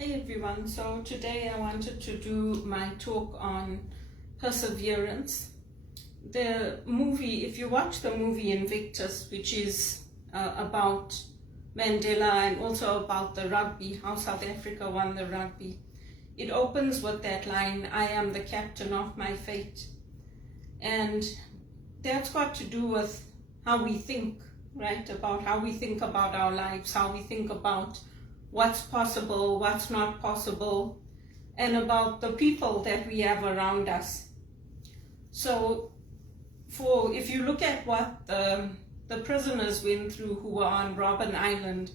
Hey everyone, so today I wanted to do my talk on perseverance. The movie, if you watch the movie Invictus, which is about Mandela and also about the rugby, how South Africa won the rugby, it opens with that line, "I am the captain of my fate." And that's got to do with how we think, right? About how we think about our lives, how we think about what's possible, what's not possible, and about the people that we have around us. So if you look at what the prisoners went through who were on Robben Island,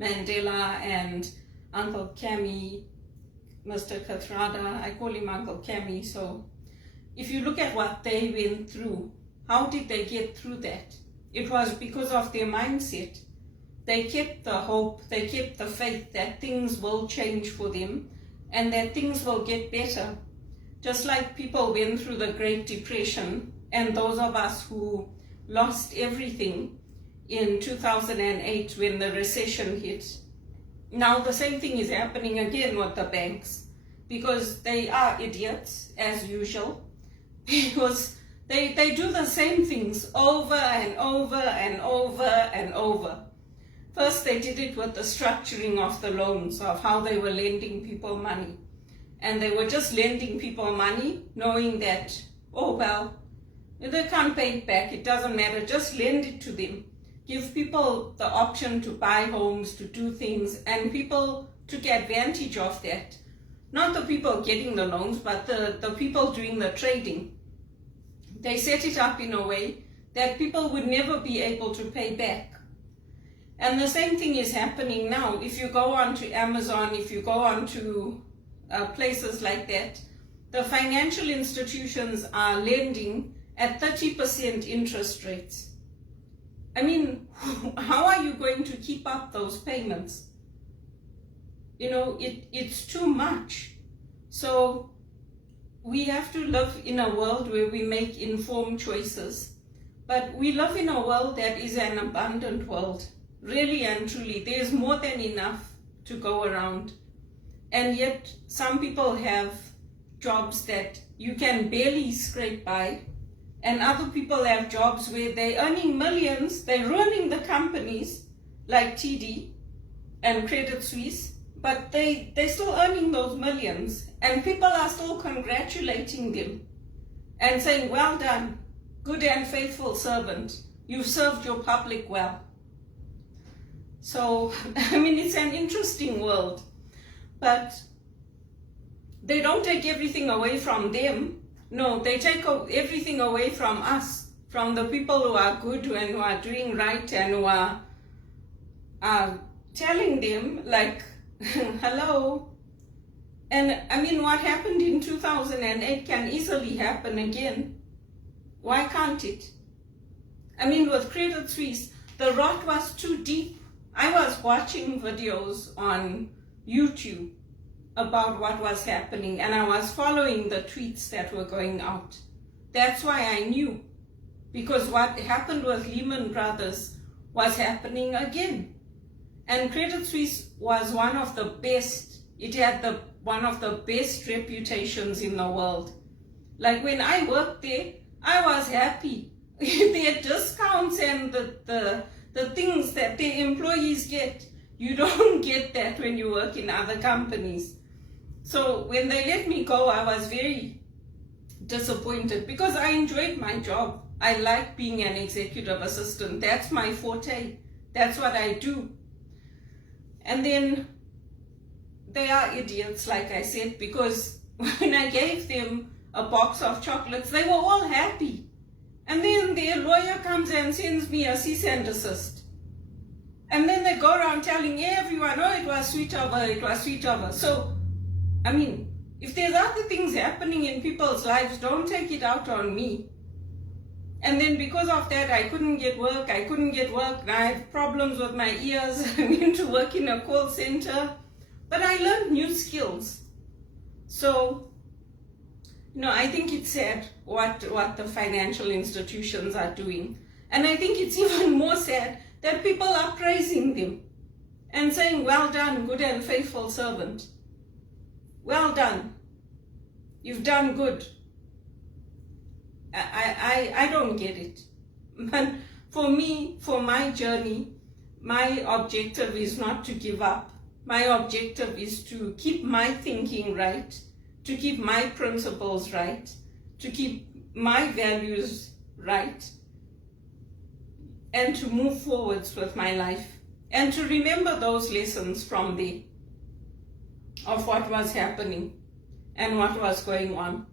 Mandela and Uncle Kami, Mr. Kathrada, I call him Uncle Kami, so if you look at what they went through, how did they get through that? It was because of their mindset. They kept the hope, they kept the faith that things will change for them and that things will get better. Just like people went through the Great Depression and those of us who lost everything in 2008 when the recession hit. Now the same thing is happening again with the banks because they are idiots as usual, because they do the same things over and over and over and over. First, they did it with the structuring of the loans, of how they were lending people money. And they were just lending people money, knowing that, oh, well, they can't pay it back, it doesn't matter, just lend it to them. Give people the option to buy homes, to do things, and people took advantage of that. Not the people getting the loans, but the people doing the trading. They set it up in a way that people would never be able to pay back. And the same thing is happening now. If you go on to Amazon, if you go on to places like that, the financial institutions are lending at 30% interest rates. I mean, how are you going to keep up those payments? You know, it's too much. So we have to live in a world where we make informed choices. But we live in a world that is an abundant world. Really and truly, there's more than enough to go around. And yet, some people have jobs that you can barely scrape by, and other people have jobs where they're earning millions, they're running the companies, like TD and Credit Suisse, but they're still earning those millions, and people are still congratulating them and saying, "Well done, good and faithful servant, you've served your public well." So, I mean, it's an interesting world, but they don't take everything away from them. No, they take everything away from us, from the people who are good and who are doing right and who are telling them, like, hello. And I mean, what happened in 2008 can easily happen again. Why can't it? I mean, with Credit Suisse, the rot was too deep. I was watching videos on YouTube about what was happening, and I was following the tweets that were going out. That's why I knew, because what happened with Lehman Brothers was happening again. And Credit Suisse was one of the best. It had one of the best reputations in the world. Like when I worked there, I was happy. Their discounts and the things that the employees get, you don't get that when you work in other companies. So when they let me go, I was very disappointed because I enjoyed my job. I like being an executive assistant. That's my forte. That's what I do. And then they are idiots, like I said, because when I gave them a box of chocolates, they were all happy. And then their lawyer comes and sends me a cease and desist. And then they go around telling everyone, oh, it was sweet of her, it was sweet of her. So, I mean, if there's other things happening in people's lives, don't take it out on me. And then because of that, I couldn't get work. Now I have problems with my ears. I went to work in a call center. But I learned new skills. So, I think it's sad what the financial institutions are doing. And I think it's even more sad that people are praising them and saying, well done, good and faithful servant. well done. You've done good. I don't get it. But for me, for my journey, my objective is not to give up. My objective is to keep my thinking right, to keep my principles right, to keep my values right, and to move forwards with my life, and to remember those lessons from there of what was happening and what was going on.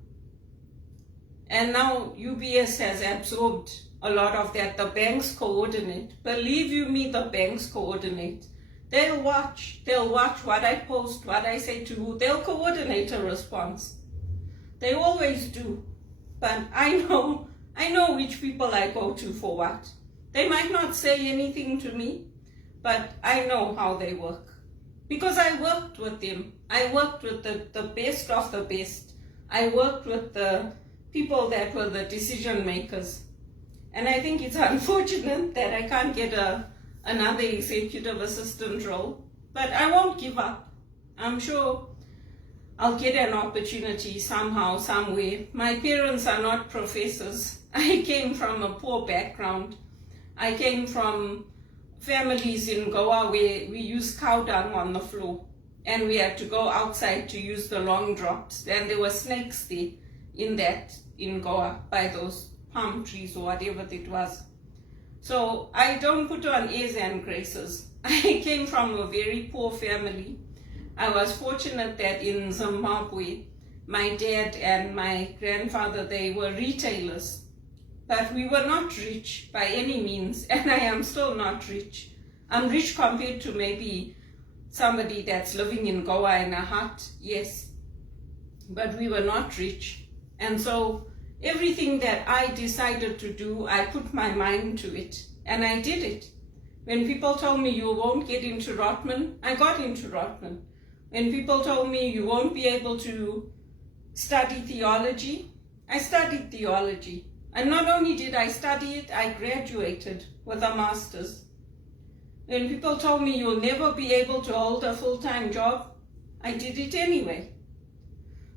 And now UBS has absorbed a lot of that. The banks coordinate. Believe you me, the banks coordinate. They'll watch what I post, what I say to who. They'll coordinate a response. They always do. But I know which people I go to for what. They might not say anything to me, but I know how they work. Because I worked with them. I worked with the best of the best. I worked with the people that were the decision makers. And I think it's unfortunate that I can't get another executive assistant role, but I won't give up. I'm sure I'll get an opportunity somehow, somewhere. My parents are not professors. I came from a poor background. I came from families in Goa where we use cow dung on the floor, and we had to go outside to use the long drops, and there were snakes there in Goa by those palm trees or whatever it was. So I don't put on airs and graces. I came from a very poor family. I was fortunate that in Zimbabwe, my dad and my grandfather, they were retailers. But we were not rich by any means, and I am still not rich. I'm rich compared to maybe somebody that's living in Goa in a hut, yes. But we were not rich. And so everything that I decided to do, I put my mind to it, and I did it. When people told me you won't get into Rotman, I got into Rotman. When people told me you won't be able to study theology, I studied theology. And not only did I study it, I graduated with a master's. When people told me you'll never be able to hold a full-time job, I did it anyway.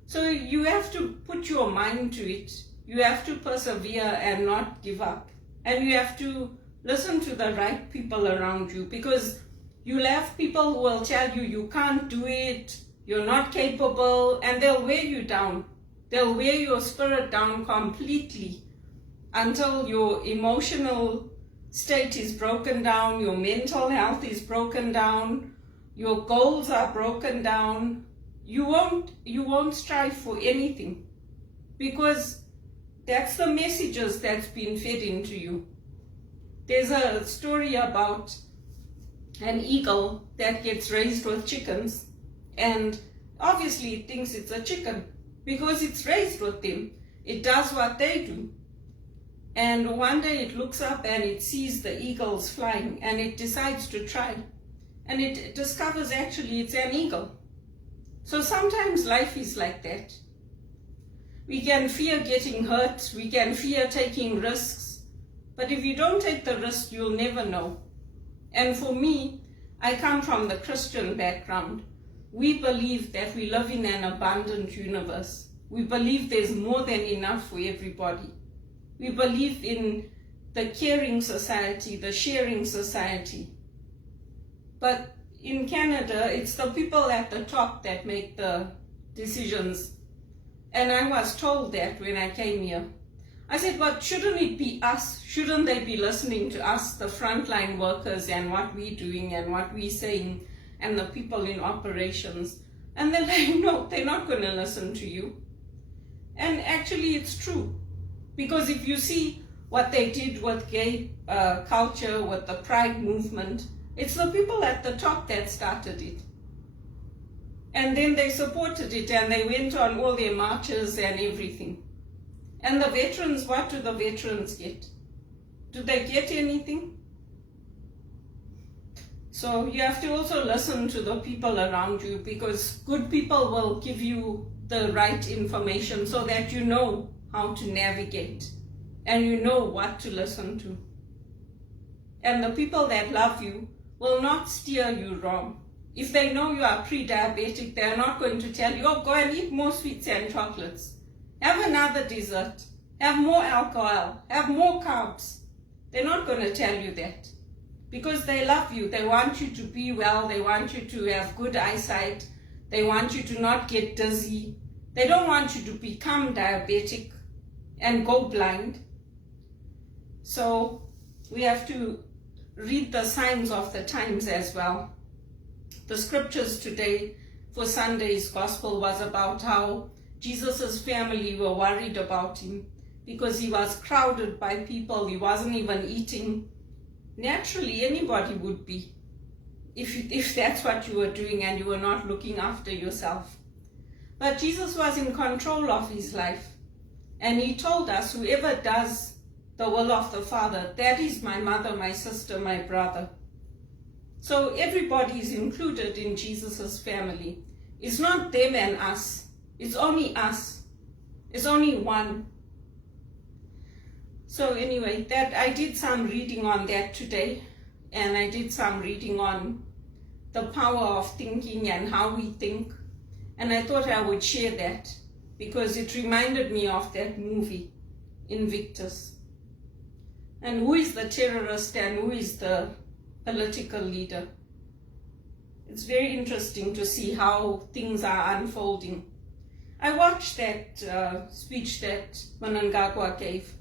So you have to put your mind to it. You have to persevere and not give up. And you have to listen to the right people around you, because you'll have people who will tell you you can't do it, you're not capable, and they'll wear you down. They'll wear your spirit down completely until your emotional state is broken down, your mental health is broken down, your goals are broken down. You won't strive for anything, because that's the messages that's been fed into you. There's a story about an eagle that gets raised with chickens, and obviously it thinks it's a chicken because it's raised with them. It does what they do. And one day it looks up and it sees the eagles flying, and it decides to try. And it discovers actually it's an eagle. So sometimes life is like that. We can fear getting hurt, we can fear taking risks, but if you don't take the risk, you'll never know. And for me, I come from the Christian background. We believe that we live in an abundant universe. We believe there's more than enough for everybody. We believe in the caring society, the sharing society. But in Canada, it's the people at the top that make the decisions. And I was told that when I came here. I said, but shouldn't it be us? Shouldn't they be listening to us, the frontline workers, and what we're doing and what we're saying, and the people in operations? And they're like, no, they're not going to listen to you. And actually it's true. Because if you see what they did with gay culture, with the Pride movement, it's the people at the top that started it. And then they supported it, and they went on all their marches and everything. And the veterans, what do the veterans get? Do they get anything? So you have to also listen to the people around you, because good people will give you the right information so that you know how to navigate and you know what to listen to. And the people that love you will not steer you wrong. If they know you are pre-diabetic, they're not going to tell you, oh, go and eat more sweets and chocolates. Have another dessert. Have more alcohol. Have more carbs. They're not going to tell you that. Because they love you. They want you to be well. They want you to have good eyesight. They want you to not get dizzy. They don't want you to become diabetic and go blind. So we have to read the signs of the times as well. The scriptures today for Sunday's gospel was about how Jesus' family were worried about him because he was crowded by people. He wasn't even eating. Naturally, anybody would be if that's what you were doing and you were not looking after yourself. But Jesus was in control of his life. And he told us, whoever does the will of the Father, that is my mother, my sister, my brother. So everybody is included in Jesus' family. It's not them and us. It's only us. It's only one. So anyway, that I did some reading on that today. And I did some reading on the power of thinking and how we think. And I thought I would share that because it reminded me of that movie, Invictus. And who is the terrorist and who is the political leader? It's very interesting to see how things are unfolding. I watched that speech that Mnangagwa gave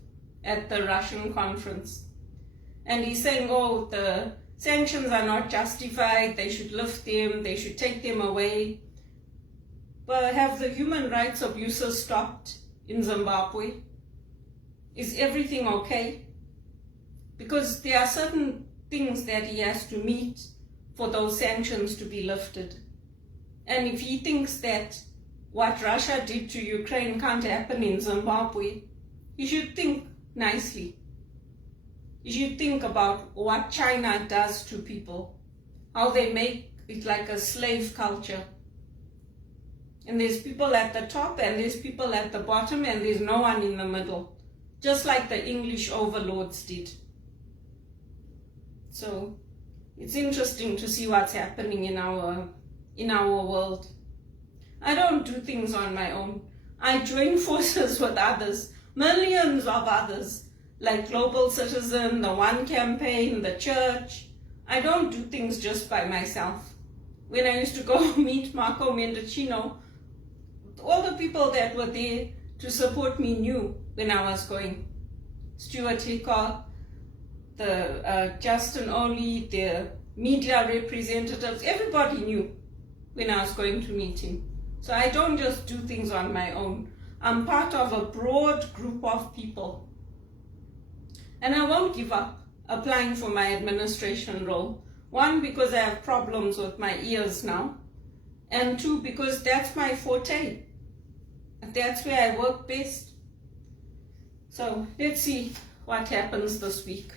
at the Russian conference. And he's saying, oh, the sanctions are not justified, they should lift them, they should take them away. But have the human rights abuses stopped in Zimbabwe? Is everything okay? Because there are certain things that he has to meet for those sanctions to be lifted. And if he thinks that what Russia did to Ukraine can't happen in Zimbabwe, he should think nicely. He should think about what China does to people, how they make it like a slave culture. And there's people at the top and there's people at the bottom and there's no one in the middle, just like the English overlords did. So it's interesting to see what's happening in our world. I don't do things on my own. I join forces with others, millions of others, like Global Citizen, the One Campaign, the church. I don't do things just by myself. When I used to go meet Marco Mendocino, all the people that were there to support me knew when I was going. Stuart Hickok, the Justin Oli, the media representatives, everybody knew when I was going to meet him. So I don't just do things on my own. I'm part of a broad group of people. And I won't give up applying for my administration role. One, because I have problems with my ears now. And two, because that's my forte. That's where I work best. So let's see what happens this week.